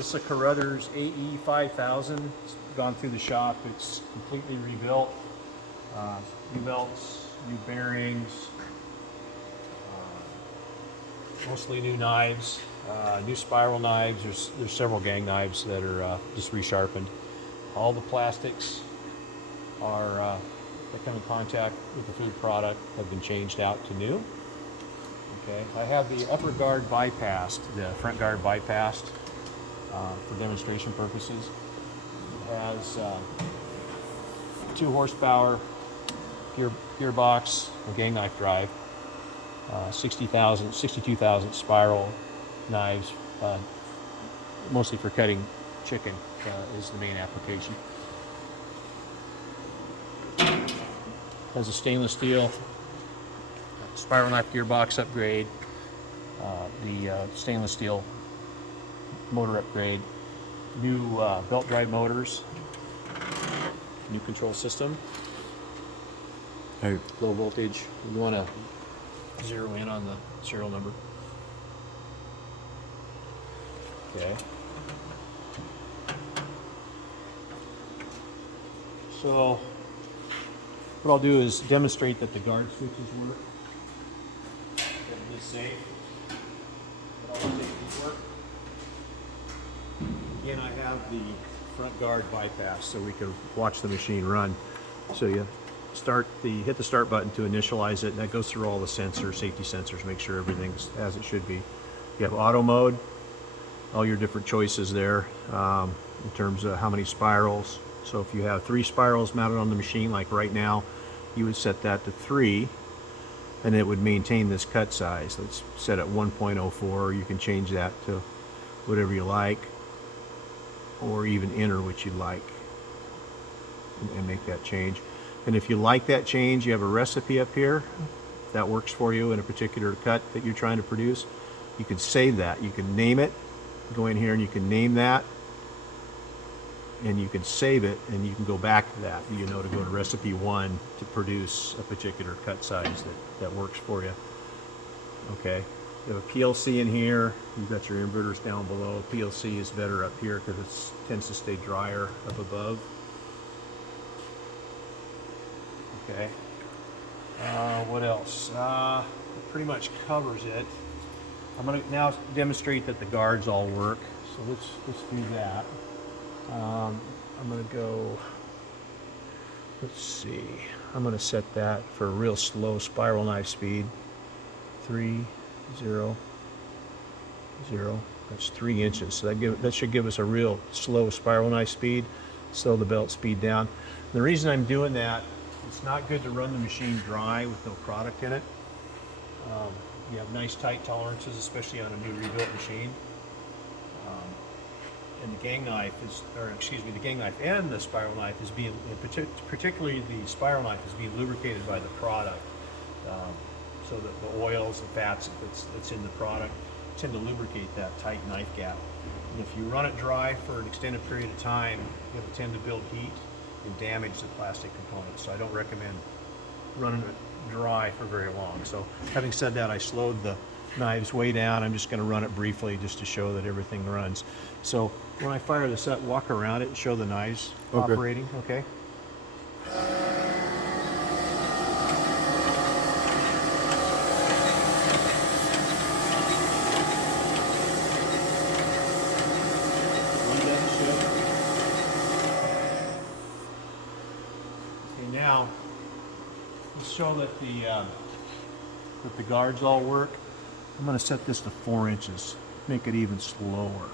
This is a Carruthers AE500. It's gone through the shop. It's completely rebuilt. New belts, new bearings, mostly new knives, new spiral knives. There's several gang knives that are just resharpened. All the plastics are that come in contact with the food product have been changed out to new. Okay, I have the upper guard bypassed, the front guard bypassed for demonstration purposes. It has 2 horsepower gearbox, a gang knife drive, 62,000 spiral knives, mostly for cutting chicken is the main application. Has a stainless steel spiral knife gearbox upgrade, the stainless steel motor upgrade, new belt drive motors, new control system, low voltage. You want to zero in on the serial number. Okay. So what I'll do is demonstrate that the guard switches work. This safe. But all the safeties work. Again, I have the front guard bypass so we can watch the machine run. So you hit the start button to initialize it, and that goes through all the sensors, safety sensors, make sure everything's as it should be. You have auto mode, all your different choices there in terms of how many spirals. So if you have 3 spirals mounted on the machine, like right now, you would set that to 3, and it would maintain this cut size. Let's set at 1.04. You can change that to whatever you like, or even enter what you like and make that change. And if you like that change, you have a recipe up here that works for you in a particular cut that you're trying to produce. You can save that. You can name it. Go in here and you can name that, and you can save it, and you can go back to that, you know, to go to recipe 1 to produce a particular cut size that works for you. Okay, you have a PLC in here. You've got your inverters down below. PLC is better up here because it tends to stay drier up above. Okay, what else? Pretty much covers it. I'm going to now demonstrate that the guards all work, so let's do that. I'm going to go, let's see, I'm going to set that for a real slow spiral knife speed. 3, 0, 0. That's 3 inches. So that should give us a real slow spiral knife speed, slow the belt speed down. The reason I'm doing that, it's not good to run the machine dry with no product in it. You have nice tight tolerances, especially on a new rebuilt machine. And the gang knife the gang knife and the spiral knife is being, particularly the spiral knife, is being lubricated by the product. So that the oils and fats that's in the product tend to lubricate that tight knife gap. And if you run it dry for an extended period of time, it will tend to build heat and damage the plastic components. So I don't recommend running it dry for very long. So having said that, I slowed the knives way down. I'm just going to run it briefly just to show that everything runs. So when I fire this up, walk around it and show the knives operating, okay? Okay, now let's show that the guards all work. I'm going to set this to 4 inches, make it even slower.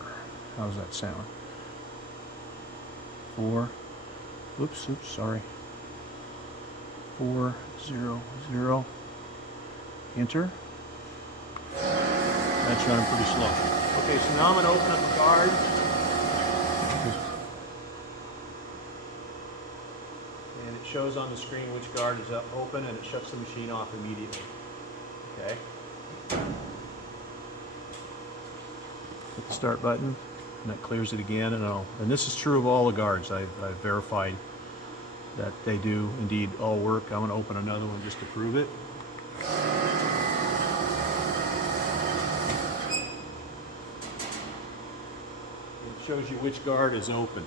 How's that sound? 4, oops, sorry. 4, 0, 0. Enter. That's running pretty slow. Okay, so now I'm going to open up the guard. And it shows on the screen which guard is open, and it shuts the machine off immediately. Okay. Hit the start button, and that clears it again. And this is true of all the guards. I've verified that they do indeed all work. I'm going to open another one just to prove it. It shows you which guard is open.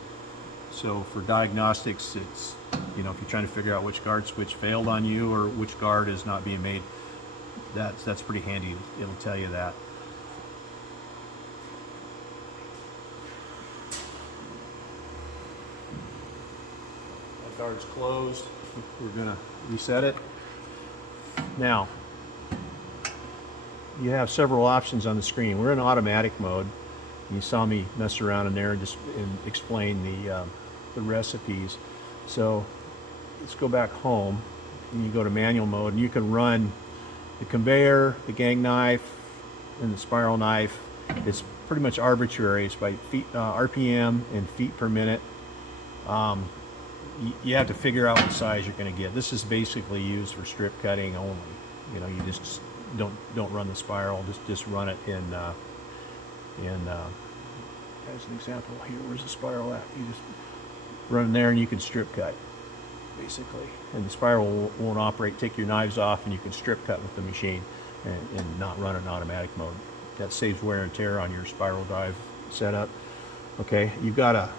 So for diagnostics, it's, you know, if you're trying to figure out which guard switch failed on you or which guard is not being made, that's pretty handy. It'll tell you that. That guard's closed. We're gonna reset it. Now, you have several options on the screen. We're in automatic mode. You saw me mess around in there and just explain the recipes. So let's go back home and you go to manual mode, and you can run the conveyor, the gang knife, and the spiral knife. It's pretty much arbitrary. It's by feet, RPM and feet per minute. You have to figure out what size you're going to get. This is basically used for strip cutting only. You know, you just don't run the spiral. Just run it in. As an example here, where's the spiral at? You just run in there and you can strip cut, basically. And the spiral won't operate. Take your knives off and you can strip cut with the machine and not run it in automatic mode. That saves wear and tear on your spiral drive setup. Okay, you've got a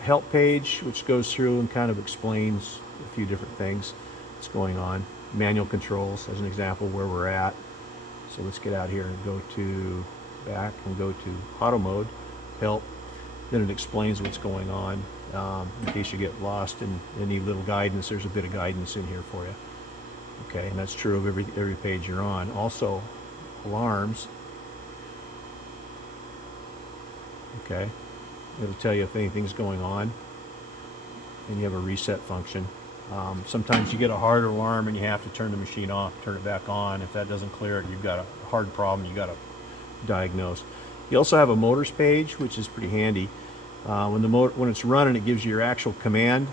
help page which goes through and kind of explains a few different things that's going on. Manual controls, as an example, where we're at. So let's get out here and go to back and go to auto mode, help. Then it explains what's going on. In case you get lost and need little guidance, there's a bit of guidance in here for you. Okay, and that's true of every page you're on. Also, alarms. Okay, it'll tell you if anything's going on, and you have a reset function. Sometimes you get a hard alarm and you have to turn the machine off, turn it back on. If that doesn't clear it, you've got a hard problem you got to diagnose. You also have a motors page, which is pretty handy. When it's running, it gives you your actual command,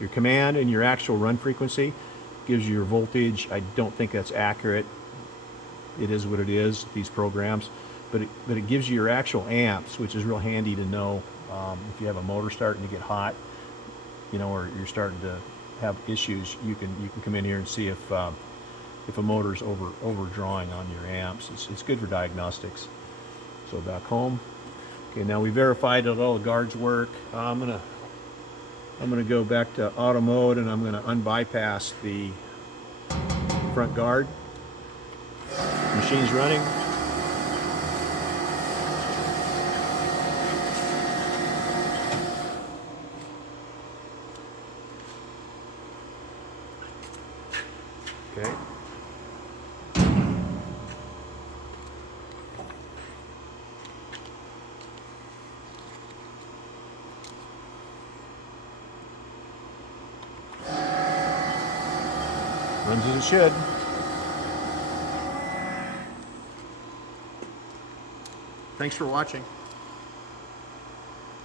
and your actual run frequency. Gives you your voltage. I don't think that's accurate. It is what it is, these programs, but it gives you your actual amps, which is real handy to know if you have a motor starting to get hot, you know, or you're starting to have issues. You can come in here and see if a motor's overdrawing on your amps. It's good for diagnostics. So back home. Okay, now we verified that all the guards work. I'm gonna go back to auto mode and I'm gonna unbypass the front guard. Machine's running. Okay. Runs as it should. Thanks for watching.